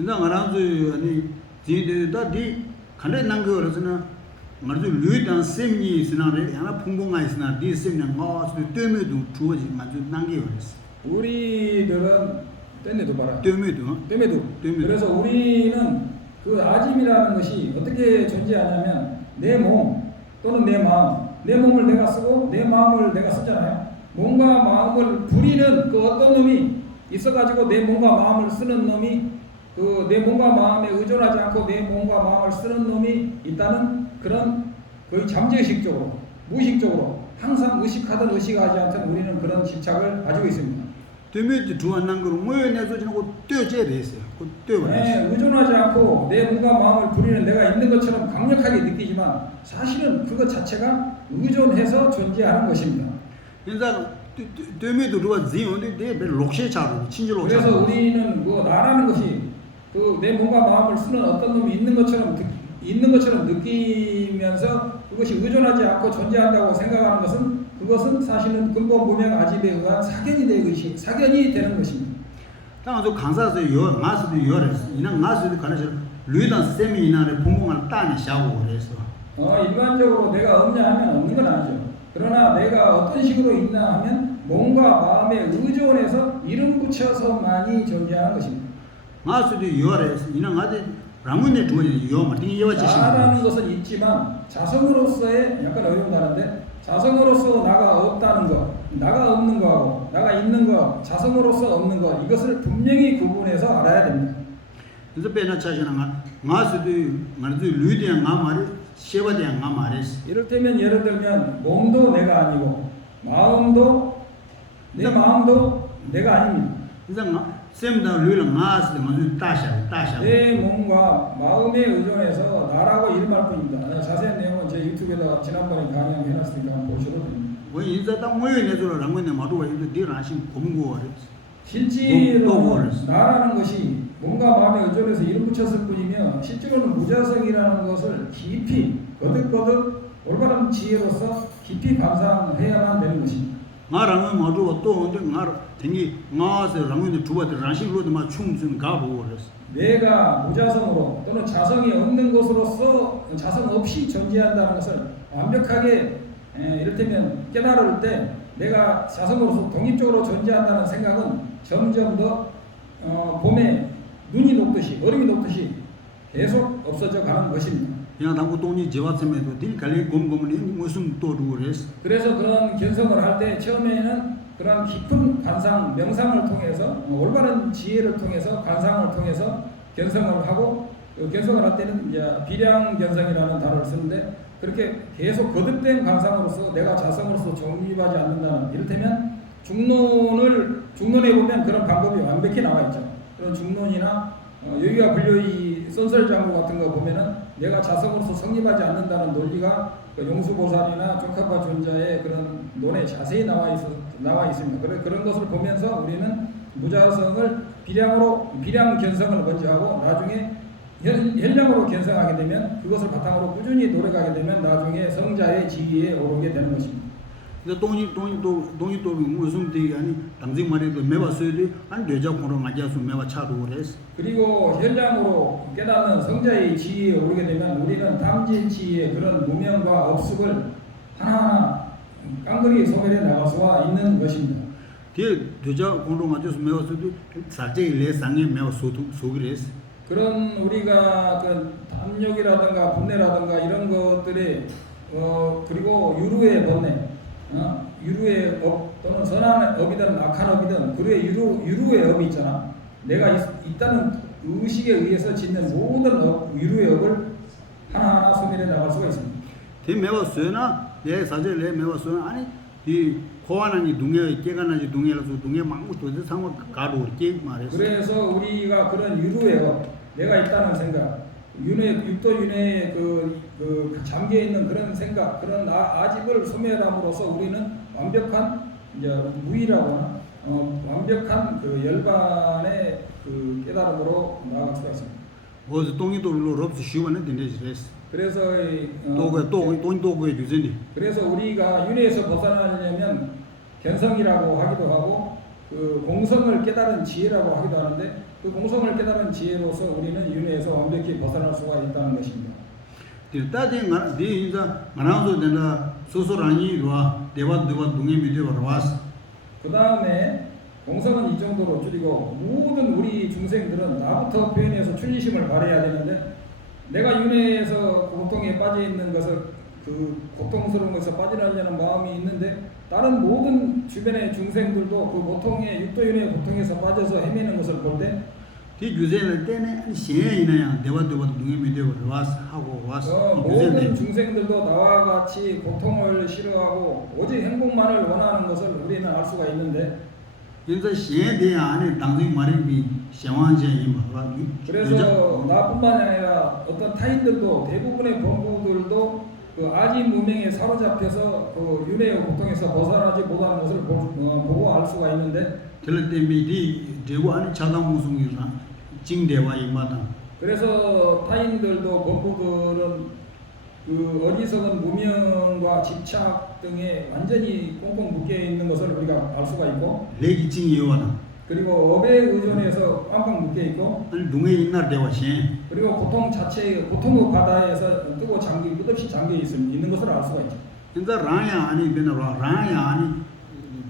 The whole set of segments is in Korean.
인자 ngaranzu 아니 지데다 디 칸레 난거르스나 ngaranzu 류단 셈니 스나레 야나 풍봉가 있으나 디 셈나 nga스 때메도 주어지 맞주 난게요레스 우리들은 때매도 봐라. 때메도 때매도. 그래서 우리는 그 아짐이라는 것이 어떻게 존재하냐면 내 몸 또는 내 마음, 내 몸을 내가 쓰고 내 마음을 내가 쓰잖아요. 몸과 마음을 부리는 그 어떤 놈이 있어가지고 내 몸과 마음을 쓰는 놈이 그 내 몸과 마음에 의존하지 않고 내 몸과 마음을 쓰는 놈이 있다는 그런 거의 잠재의식적으로 무의식적으로 항상 의식하든 의식하지 않든 우리는 그런 집착을 가지고 있습니다. 때메도 주한 난거로 뭐에 내서 지나고 떼제레스요. 그 떼버레스. 네, 의존하지 않고 내 몸과 마음을 부리는 내가 있는 것처럼 강력하게 느끼지만 사실은 그것 자체가 의존해서 존재하는 것입니다. 인자 때메도 루와 지온데 데 록셰 차로 친절로 차로. 그래서 우리는 그 나라는 것이 그 내 몸과 마음을 쓰는 어떤 놈이 있는 것처럼 느끼면서 그것이 의존하지 않고 존재한다고 생각하는 것은 그것은 사실은 근본 무명 아집에 의한 사견이 되는 것입니다. 당아도 강사서 요 마스도 요레스. 이나 마스도 가나서 류단 셈이 이나레 풍봉을 따내 샤고 그래서. 일반적으로 내가 없냐 하면 없는 건 아니죠. 그러나 내가 어떤 식으로 있나 하면 몸과 마음에 의존해서 이름 붙여서만이 존재하는 것입니다. 마스도 요레스. 이나 가데 라문네 두어지 요 마팅 예와지 나라는 것은 있지만 자성으로서의 약간 어려운 단어인데 자성으로서 나가 없다는 것, 나가 없는 거하고 나가 있는 거, 자성으로서 없는 것 이것을 분명히 구분해서 알아야 됩니다. 그래서 배나 차지나 마스도 말도 류디야 가 말이 셰바디야 가 말이스. 이를테면 예를 들면 몸도 내가 아니고 마음도 내 마음도 내가 아닙니다. 그래서 셈다 류랑 마스도 먼저 따샤. 내 몸과 마음에 의존해서 나라고 이름할 뿐입니다. 자세한 내용은 제 유튜브에다가 지난번에 강의해놨으니까 한번 보셔도 됩니다. 뭐 인자 딱 모여 내줘라 랑문네 마루가 이제 니라신 공고 그랬어. 실제로는 나라는 것이 몸과 마음에 의존해서 이름 붙였을 뿐이며 실제로는 무자성이라는 것을 깊이 거듭거듭 올바른 지혜로서 깊이 감상해야만 되는 것입니다. 나랑은 마루가 또 언제 나라 댕기 나와서 랑문네 두바들 라신로도 막 충승 가보고 그랬어. 내가 무자성으로 또는 자성이 없는 것으로서 자성 없이 존재한다는 것을 완벽하게 이를테면 깨달을 때 내가 자성으로서 독립적으로 존재한다는 생각은 점점 더 봄에 눈이 녹듯이 얼음이 녹듯이 계속 없어져 가는 것입니다. 그냥 당고 돈이 제와sem에도 딜 갈리 곰곰이 무슨 또 그랬어. 그래서 그런 견성을 할 때 처음에는 그런 깊은 관상, 명상을 통해서 올바른 지혜를 통해서 관상을 통해서 견성을 하고 그 견성을 할 때는 이제 비량 견성이라는 단어를 쓰는데 그렇게 계속 거듭된 관상으로서 내가 자성으로서 존립하지 않는다는 이를테면 중론에 보면 그런 방법이 완벽히 나와 있죠. 그런 중론이나 여기와 불교의 선설장구 같은 거 보면은 내가 자성으로서 성립하지 않는다는 논리가 그 용수보살이나 쪽합과 존자의 그런 논에 자세히 나와 있습니다. 그런 것을 보면서 우리는 무자성을 비량 견성을 먼저 하고 나중에 현량으로 견성하게 되면 그것을 바탕으로 꾸준히 노력하게 되면 나중에 성자의 지위에 오르게 되는 것입니다. 근데 돈이 또 무슨 되게 아니 당직 말해도 매봤어야지 안 되자 보러 맞아서 매봐 차도 그랬어. 그리고 현량으로 깨닫는 성자의 지위에 오르게 되면 우리는 탐진치의 그런 무명과 업습을 하나하나 깡그리 소멸해 나가서 있는 것입니다. 뒤에 되자 보러 맞아서 매봤어도 사제 내상에 매봐 소그랬어. 그런 우리가 그 담력이라든가 분내라든가 이런 것들이 그리고 유루의 번뇌, 유루의 업 또는 선한 업이든 악한 업이든 그의 유루의 업이 있잖아. 내가 있다는 의식에 의해서 짓는 모든 유루의 업을 하나하나 소멸해 나갈 수가 있습니다. 뒤 매봤어요나 내 사제 내 매봤어요 아니 이 고안하니 둥에 깨가나지 둥에라서 둥에 막무 도저 상황 가로 이렇게 말했어. 그래서 우리가 그런 유루의 업 내가 있다는 생각, 육도 윤회에 그 잠겨 있는 그런 생각, 그런 아집을 소멸함으로써 우리는 완벽한 이제 무의라거나 완벽한 그 열반의 그 깨달음으로 나아갈 수가 있습니다. 어서 똥이 돌로 없이 쉬워는 된대지랬어. 그래서 돈이 주제니. 그래서 우리가 윤회에서 벗어나려면 견성이라고 하기도 하고 그 공성을 깨달은 지혜라고 하기도 하는데 그 공성을 깨달은 지혜로서 우리는 윤회에서 완벽히 벗어날 수가 있다는 것입니다. 따지 네 인자 만나서 된다 소소라니와 대화 동해 미디어 와스. 그 다음에 공성은 이 정도로 줄이고 모든 우리 중생들은 나부터 표현해서 출리심을 발휘해야 되는데 내가 윤회에서 고통에 빠져 있는 것을 그 고통스러운 것에서 빠져나려는 마음이 있는데 다른 모든 주변의 중생들도 그 고통에 육도윤회의 고통에서 빠져서 헤매는 것을 볼때 이 유제를 때네 시에이나야 대화 동해 미디어 와스 하고 와스. 모든 중생들도 나와 같이 고통을 싫어하고 오직 행복만을 원하는 것을 우리는 알 수가 있는데 인자 시에 대해 안에 당신 말이 시황제 임바. 그래서 나뿐만 아니라 어떤 타인들도 대부분의 범부들도 그 아지 무명에 사로잡혀서 그 윤회의 고통에서 벗어나지 못하는 것을 보고 알 수가 있는데 들을 때 미디 대고 안에 차당 무송이라 징대와 임바다. 그래서 타인들도 범부들은 그 어리석은 무명과 집착 등에 완전히 꽁꽁 묶여 있는 것을 우리가 알 수가 있고 레기 징이와다. 그리고 업에 의존해서 꽝꽝 묶여 있고 아니 동해 있나 대화 시. 그리고 고통 자체의 고통의 바다에서 뜨고 끝없이 잠겨 있는 것을 알 수가 있죠. 인자 라야 아니 베나라 라야 아니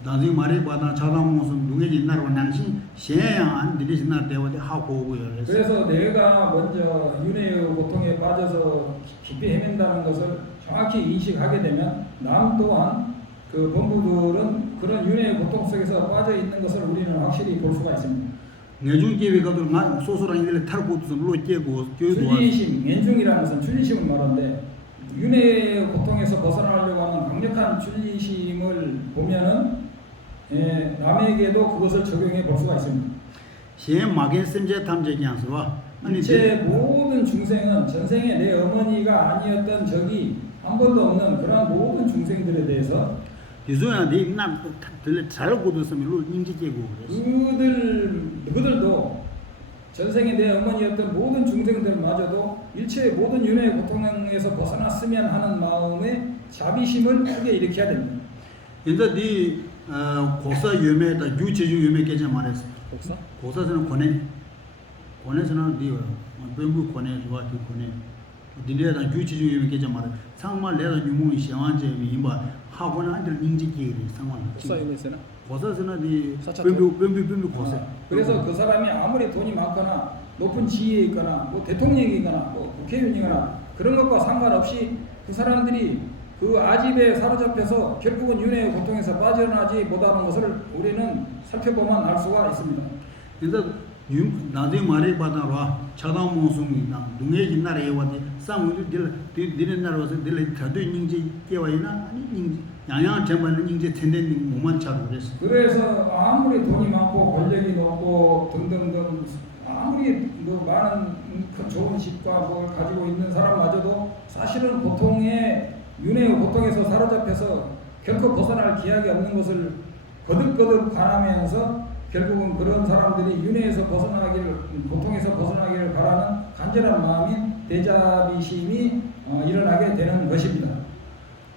당신 말이 받아 차당 무슨 동해 있나로 난신 시에야 안 들리시나 대화데 하고 오고요. 그래서 내가 먼저 윤회의 고통에 빠져서 깊이 헤맨다는 것을 정확히 인식하게 되면 남 또한 그 범부들은 그런 윤회의 고통 속에서 빠져 있는 것을 우리는 확실히 볼 수가 있습니다. 내중 계획 가도 소소랑 이들 탈고 두선 로 깨고 출리심, 왼중이라는 것은 출리심을 말하는데 윤회의 고통에서 벗어나려고 하는 강력한 출리심을 보면은 남에게도 그것을 적용해 볼 수가 있습니다. 시에 마겐 셈제 탐제기 양서와 아니 제 모든 중생은 전생에 내 어머니가 아니었던 적이 한 번도 없는 그런 모든 중생들에 대해서 유조야 네 나 들려 잘 고도서면 로 인지 깨고 그들도 전생에 내 어머니였던 모든 중생들마저도 일체의 모든 윤회의 고통에서 벗어났으면 하는 마음의 자비심을 크게 일으켜야 됩니다. 인자 네 고사 유매다 유체주 유매 깨자 말했어. 복사? 고사서는 권에서는 네 변부 권에 좋아 그 권에 딜레다 유체주 유매 깨자 말해. 상말 내가 유몽이 시황제 임바 하고는 아들 인지기 상황. 복사유매서는? 고사서는 네 변부 고사. 그래서 그 사람이 아무리 돈이 많거나 높은 지위에 있거나 뭐 대통령이거나 뭐 국회의원이거나 그런 것과 상관없이 그 사람들이 그 아집에 사로잡혀서 결국은 윤회의 고통에서 빠져나지 못하는 것을 우리는 살펴보면 알 수가 있습니다. 그래서 나중에 말이 받아라 차당 모습이나 동해 옛날에 와데 상우들 딜 나라에서 딜 가도 인지 깨와이나 아니 인지 양양 정말 인지 텐덴 몸만 차로 그랬어. 그래서 아무리 돈이 많고 권력이 높고 등등등 아무리 뭐 많은 큰 좋은 집과 뭘 가지고 있는 사람마저도 사실은 고통의 윤회의 고통에서 사로잡혀서 결코 벗어날 기약이 없는 것을 거듭거듭 관하면서 결국은 그런 사람들이 윤회에서 고통에서 벗어나기를 바라는 간절한 마음인 대자비심이 일어나게 되는 것입니다.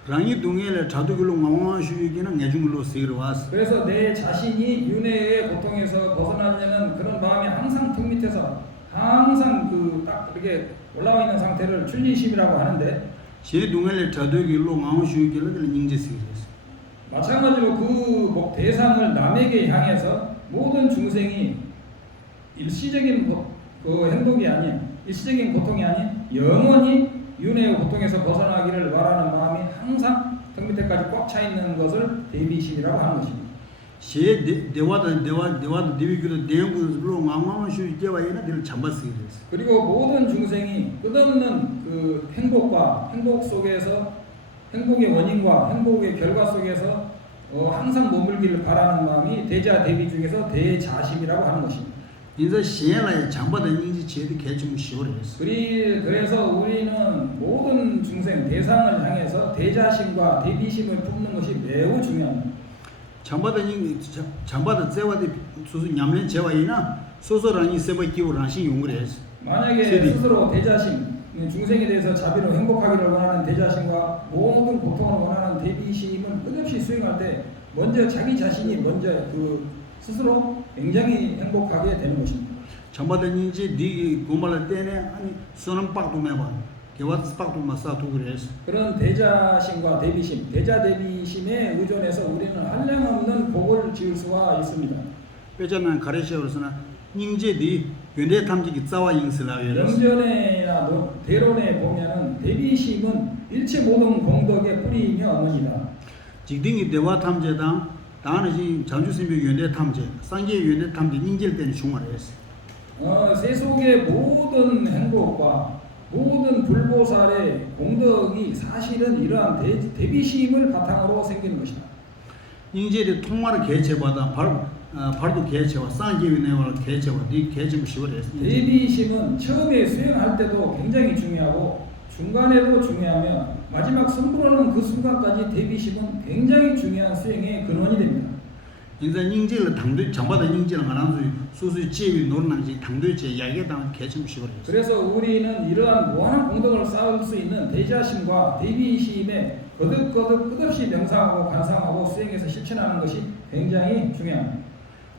랑이 동해를 자두길로 망왕슈기는 내중으로 세르와스. 그래서 내 자신이 윤회의 고통에서 벗어나려는 그런 마음이 항상 턱 밑에서 항상 그 딱 이렇게 올라와 있는 상태를 출리심이라고 하는데 제 동해를 자두길로 망왕슈기를 인지 세르와스. 마찬가지로 그 대상을 남에게 향해서 모든 중생이 일시적인 그 행동이 아닌 일시적인 고통이 아닌 영원히 윤회의 고통에서 벗어나기를 바라는 마음이 항상 턱 밑에까지 꽉 차 있는 것을 대비심이라고 하는 것입니다. 제 대화도 대비기도 대응으로 망왕슈기와이나 늘 잠바스게 됐어. 그리고 모든 중생이 끝없는 그 행복 속에서 행복의 원인과 행복의 결과 속에서 항상 머물기를 바라는 마음이 대자 대비 중에서 대자심이라고 하는 것입니다. 인자 시에라에 잠바된 인지 제도 개좀 시오래서. 그래서 우리는 모든 중생 대상을 향해서 대자심과 대비심을 품는 것이 매우 중요합니다. 잠바다 제와데 소소 냠len 제와이나 소소랑이 세바 기오랑신 용을 했어. 만약에 스스로 대자심 중생에 대해서 자비로 행복하기를 원하는 대자심과 모든 고통을 원하는 대비심을 끝없이 수행할 때 먼저 자기 자신이 먼저 그 스스로 굉장히 행복하게 되는 것입니다. 참바다 닝제 디 고말할 때네 아니 선은 빡도 매봐 개와스 빡도 마사도 그래서 그런 대자심과 대비심, 대자 대비심에 의존해서 우리는 한량없는 복을 지을 수가 있습니다. 빼자는 가르쳐서나 닝제디 연대 탐지기 짜와 인슬라요. 영전에나 대론에 보면은 대비심은 일체 모든 공덕의 뿌리이며 어머니다. 직딩이 대화 탐제당 다는 장주선비 연대 탐제, 상계 연대 탐제 닝제일 때는 중화했어. 세속의 모든 행복과 모든 불보살의 공덕이 사실은 이러한 대비심을 바탕으로 생기는 것이다. 닝제의 통화를 개체받아 발도 개체와 상계위내와 개체와 네 개체를 시월했어. 대비심은 처음에 수행할 때도 굉장히 중요하고 중간에도 중요하며 마지막 승부로는 그 순간까지 대비심은 굉장히 중요한 수행의 근원이 됩니다. 인자 닝제를 당도 장바다 닝제를 말하는 소수 지위 노는지 당도제 야기당 개체를 시월했어. 그래서 우리는 이러한 무한한 공덕을 쌓을 수 있는 대자심과 대비심에 거듭거듭 끝없이 명상하고 관상하고 수행해서 실천하는 것이 굉장히 중요합니다.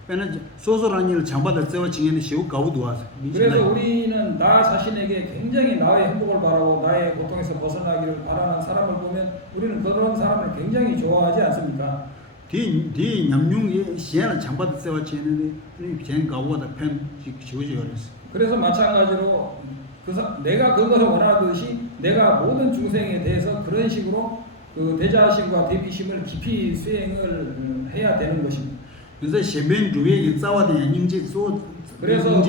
왜냐면 소소한 일을 장바다 세워 지내는 시우 가우도 와서. 그래서 우리는 나 자신에게 굉장히 나의 행복을 바라고 나의 고통에서 벗어나기를 바라는 사람을 보면 우리는 그런 사람을 굉장히 좋아하지 않습니까? 뒤 냠융이 시야는 장바다 세워 지내는 이 가우보다 편 지우지 그랬어. 그래서 마찬가지로 내가 그것을 원하듯이 내가 모든 중생에 대해서 그런 식으로 그 대자심과 대비심을 깊이 수행을 해야 되는 것입니다. 그래서 세변 주위에 싸워야 닝제 소 그래서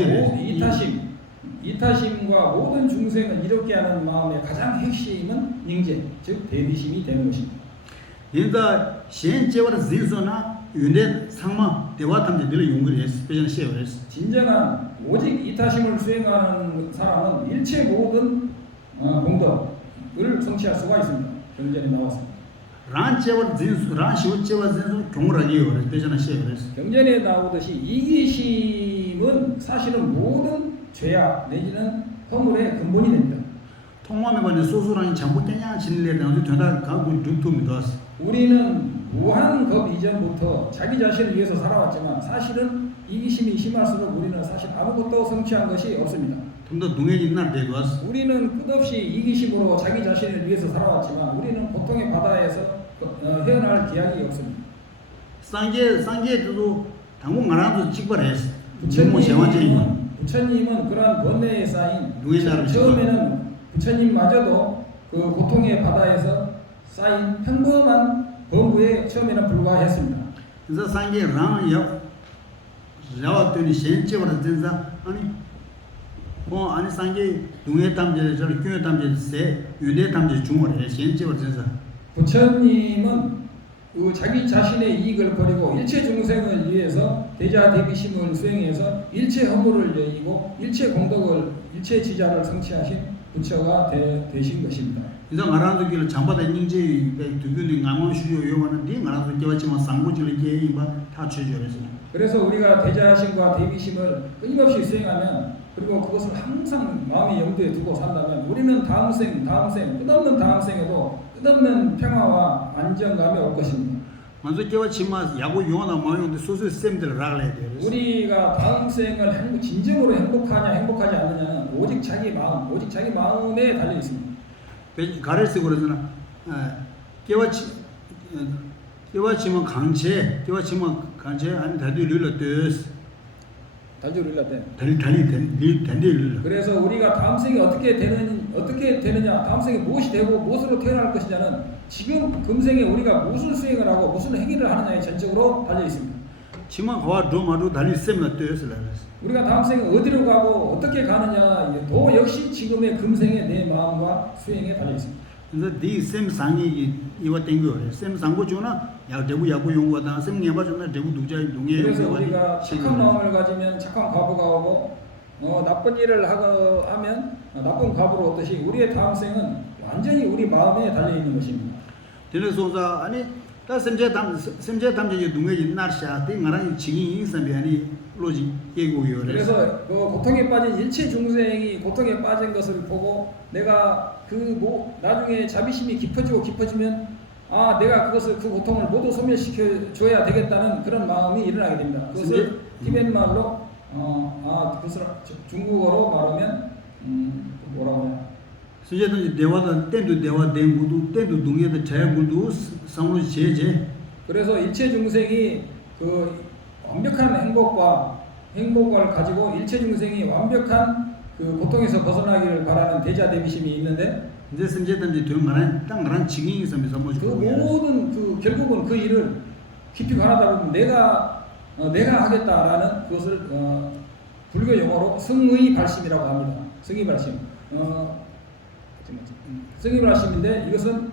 이타심과 모든 중생을 이롭게 하는 마음의 가장 핵심은 닝제, 즉 대비심이 되는 것입니다. 인자 현재와 진서나 윤대 상마 대화 탐제 늘 용을 했어. 배전 시험을 했어. 진정한 오직 이타심을 수행하는 사람은 일체 모든 공덕을 성취할 수가 있습니다. 경전에 나왔습니다. 란체와 진수 란시오체와 진수 경물하게 그랬어. 배전 시험을 했어. 경전에 나오듯이 이기심은 사실은 모든 죄악 내지는 허물의 근본이 됩니다. 통마에 관해 소소한 장부대냐 진리에 대한 전화 가고 눈통이 떴어. 우리는 무한 급 이전부터 자기 자신을 위해서 살아왔지만 사실은 이기심이 심할수록 우리는 사실 아무것도 성취한 것이 없습니다. 좀더 동해진 날 되었어. 우리는 끝없이 이기심으로 자기 자신을 위해서 살아왔지만 우리는 고통의 바다에서 헤어날 기약이 없습니다. 상계도 당분 안하도 직발했어. 부처님은 그러한 번뇌에 쌓인 처음에는 부처님마저도 그 고통의 바다에서 쌓인 평범한 범부에 처음에는 불과했습니다. 그래서 상계 야왔더니 현재와 진사 아니 상계 동해 탐제 저 교회 탐제 세 윤대 탐제 중원에 현재와 진사. 부처님은 그 자기 자신의 이익을 버리고 일체 중생을 위해서 대자 대비심을 수행해서 일체 허물을 여의고 일체 공덕을 일체 지자를 성취하신 부처가 되신 것입니다. 그래서 말하는 길 장바다 닝제 두근이 강원 수요 요하는데 말하는 게왔지만 상고질 게임과 다 취조해서. 그래서 우리가 대자심과 대비심을 끊임없이 수행하면 그리고 그것을 항상 마음의 염두에 두고 산다면 우리는 다음 생 끝없는 다음 생에도 끝없는 평화와 안정감이 올 것입니다. 먼저 깨웠지만 야구 용하나 마용데 소수 쌤들 라래 돼. 우리가 다음 생을 진정으로 행복하냐 행복하지 않느냐는 오직 자기 마음에 달려 있습니다. 가르스 그러잖아. 깨웠지만 강체 아니 다들 릴러듯. 달리. 그래서 우리가 다음 생이 어떻게 되느냐, 다음 생에 무엇이 되고 무엇으로 태어날 것이냐는 지금 금생에 우리가 무슨 수행을 하고 무슨 행위를 하느냐에 전적으로 달려 있습니다. 지만 와 도마도 달리 쌤나 뜻을 우리가 다음 생에 어디로 가고 어떻게 가느냐, 도 역시 지금의 금생의 내 마음과 수행에 달려 있습니다. 그래서 쌤 상이 이와 땡겨. 쌤 상고 주나 야구 용거다. 쌤 내봐 주나 대구 두자이 동해. 그래서 우리가 착한 마음을 가지면 착한 과부가 오고 나쁜 일을 하면 나쁜 과부로 오듯이 우리의 다음 생은 완전히 우리 마음에 달려 있는 것입니다. 그래서 아니 다 쌤제 담제 동해지 날샤 땡가랑 지기 인선비하니 로지 예고요. 그래서 그 고통에 빠진 일체 중생이 고통에 빠진 것을 보고 내가 나중에 자비심이 깊어지면 내가 그 고통을 모두 소멸시켜 줘야 되겠다는 그런 마음이 일어나게 됩니다. 그것을 티벳 말로 그것을 중국어로 말하면 뭐라고 하냐? 수제든지 대화도 땐도 대화 대무도 땐도 동의도 자유물도 상으로 제제. 그래서 일체 중생이 그 완벽한 행복을 가지고 일체 중생이 완벽한 그 고통에서 벗어나기를 바라는 대자 대비심이 있는데 이제 선제든지 되면 땅랑 지경이 있으면서 뭐 그 모든 그 결국은 그 일을 깊이 가르다 보면 내가 하겠다라는 그것을 불교 용어로 성의 발심이라고 합니다. 성의 발심. 성의 발심인데 이것은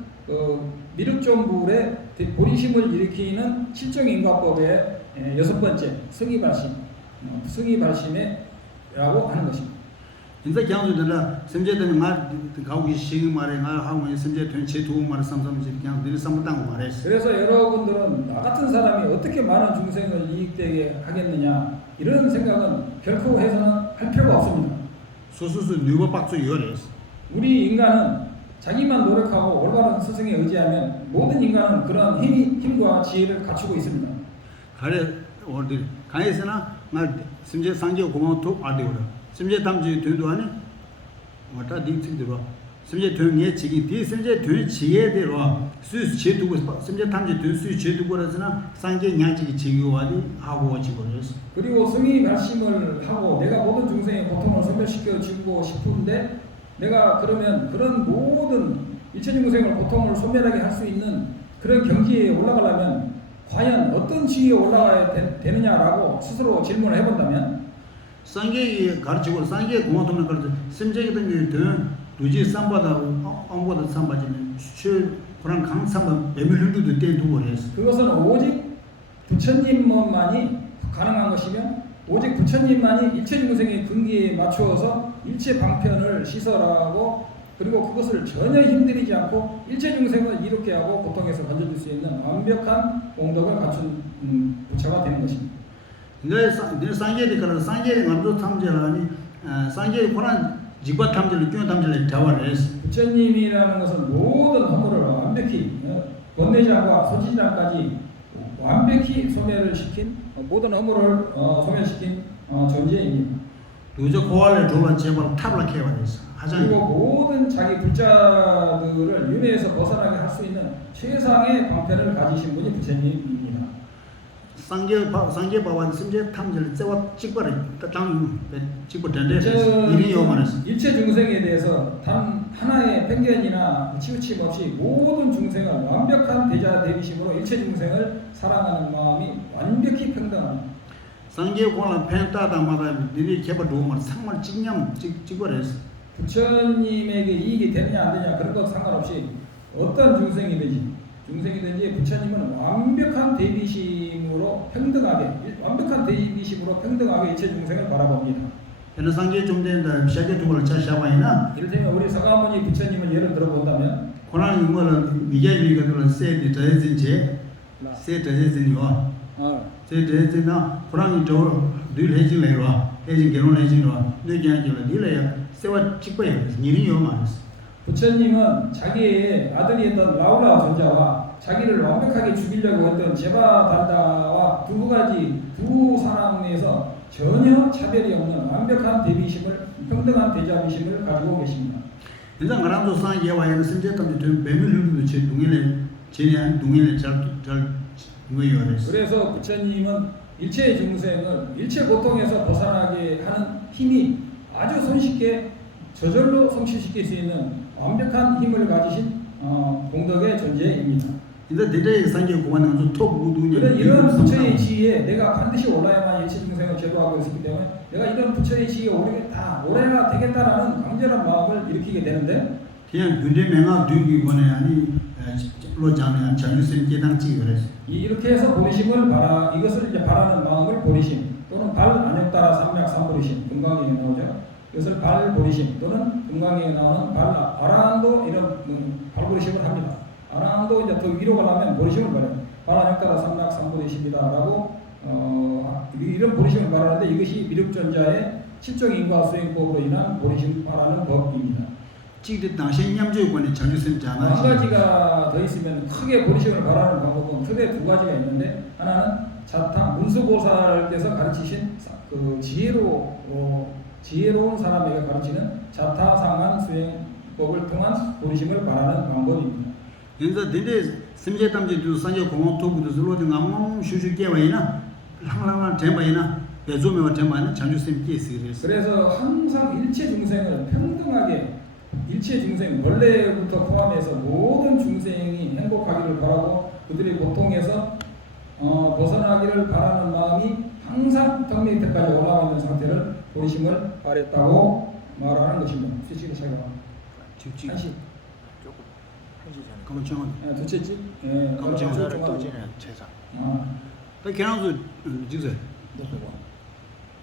미륵존불의 보리심을 일으키는 칠정인과법의 6번째 성의 발심, 성의 발심이라고 하는 것입니다. 인자 경주들은 선제든 말 가고 시행 말에 말 하고 선제 된 제도 말 삼삼지 그냥 늘 삼당 말했어. 그래서 여러분들은 나 같은 사람이 어떻게 많은 중생을 이익되게 하겠느냐 이런 생각은 결코 해서는 할 필요가 없습니다. 소소소 누가 박수 열었어. 우리 인간은 자기만 노력하고 올바른 스승에 의지하면 모든 인간은 그런 힘과 지혜를 갖추고 있습니다. 가래 어디 가에서나 말 심지어 상제 고마워 톡 아디오라. 심지어 담지 되도 아니 왔다 딩팅들어. 심지어 되게 지기 뒤 심지어 되 지혜대로 수 제도고 심지어 담지 되수 제도고라서나 상제 냥지기 지기와디 하고 지고랬어. 그리고 성의 발심을 하고 내가 모든 중생의 고통을 소멸시켜 주고 싶은데 내가 그러면 그런 모든 일체 중생을 고통을 소멸하게 할 수 있는 그런 경지에 올라가려면 과연 어떤 지위에 올라가야 되느냐라고 스스로 질문을 해본다면 상계 가르치고 상계 고마도는 가르치 심제기든 그 루지 삼바다 아무거나 삼바지는 실 그런 강 삼바 매밀도 때 두고랬어. 그것은 오직 부처님만이 가능한 것이며 오직 부처님만이 일체 중생의 근기에 맞추어서 일체 방편을 시설하고 그리고 그것을 전혀 힘들이지 않고 일체 중생을 이롭게 하고 고통에서 건져줄 수 있는 완벽한 공덕을 갖춘 부처가 되는 것입니다. 내 상계리 그런 상계리 남도 탐제라니 상계리 그런 직과 탐제를 교회 탐제를 자와했어. 부처님이라는 것은 모든 허물을 완벽히 번뇌장과 소지장까지 완벽히 소멸을 시킨 모든 허물을 소멸시킨 존재입니다. 도저 고알에 돌아 제발 탑락해 버렸어. 그리고 모든 자기 불자들을 윤회에서 벗어나게 할 수 있는 최상의 방편을 가지신 분이 부처님입니다. 상계 바완 심제 탐제를 제와 찍버리 땅 찍버 된대서 일이 요만했어. 일체 중생에 대해서 단 하나의 편견이나 치우침 없이 모든 중생을 완벽한 대자 대비심으로 일체 중생을 사랑하는 마음이 완벽히 평등합니다. 상계 고알 펜타다마다 니리 개발 도움을 상말 찍념 찍버렸어. 부처님에게 이익이 되느냐 안 되느냐 그런 것 상관없이 어떤 중생이든지 부처님은 완벽한 대비심으로 평등하게 일체 중생을 바라봅니다. 얘는 상계 좀 된다. 시작에 두고를 차샤와이나 이를테면 우리 서가모니 부처님을 예를 들어본다면 고난 이거는 미제미가들은 세디 더해진제 세 더해진이와 세 더해진나 고난이 저늘 해진래와 해진 결혼 해진과 뇌기한지를 니래야 세와 찍어야 일이 요만했어. 부처님은 자기의 아들이었던 라울라 존자와 자기를 완벽하게 죽이려고 했던 제바달다와 두 사람에서 전혀 차별이 없는 완벽한 대비심을 평등한 대자비심을 가지고 계십니다. 인상 가람도 상계와에는 심제감도 좀 매밀률도 제 동일에 잘 누워요랬어. 그래서 부처님은 일체 중생을 일체 고통에서 벗어나게 하는 힘이 아주 손쉽게 저절로 성취시킬 수 있는 완벽한 힘을 가지신 공덕의 존재입니다. 이제 대대의 상계 고만은 아주 톱 무두니 이런 부처의 지위에 내가 반드시 올라야만 일체 중생을 제도하고 있기 때문에 내가 이런 부처의 지위에 오래가 되겠다라는 강렬한 마음을 일으키게 되는데 그냥 근대명아 두기 권에 아니 로장에 자유심 계당지 그랬어. 이렇게 해서 보리심을 이것을 이제 바라는 마음을 보리심 또는 발 안역따라 삼맥 삼보리심 금강경에 나오죠. 이것을 발보리심 또는 금강경에 나오는 아라한도 이런 발보리심을 합니다. 아라한도 이제 더 위로 가려면 보리심을 말해요. 발안역따라 삼맥 삼보리심이다라고 이런 보리심을 말하는데 이것이 미륵존자의 칠정인과 수행법으로 인한 보리심 바라는 법입니다. 지금 당신 냠주권에 자유심 자나 한 가지가 더 있으면 크게 보리심을 바라는 방법은 크게 두 가지가 있는데 하나는 자탕 문수보살께서 가르치신 그 지혜로운 사람에게 가르치는 자타상한 수행법을 통한 도리심을 바라는 방법입니다. 그래서 근데 심재담지도 산재 공원 토부도 슬로딩 아무 슈슈 깨와이나 항상 템바이나 배조매와 템바이나 장주쌤 깨스리스. 그래서 항상 일체 중생을 평등하게 일체 중생 원래부터 포함해서 모든 중생이 행복하기를 바라고 그들이 고통에서 벗어나기를 바라는 마음이 항상 턱밑에까지 올라와 있는 상태를 도리심을 바랬다고 말하는 것입니다. 수치가 차이가 직직. 한시 조금 한시 전에 검청은. 두째지. 예. 검증을 또 지내 제사. 아. 또 걔나도 직세. 네.